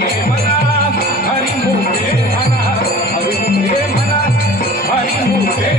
हरी मोठे म्हणा हरी मोठे म्हणा हरी मोठे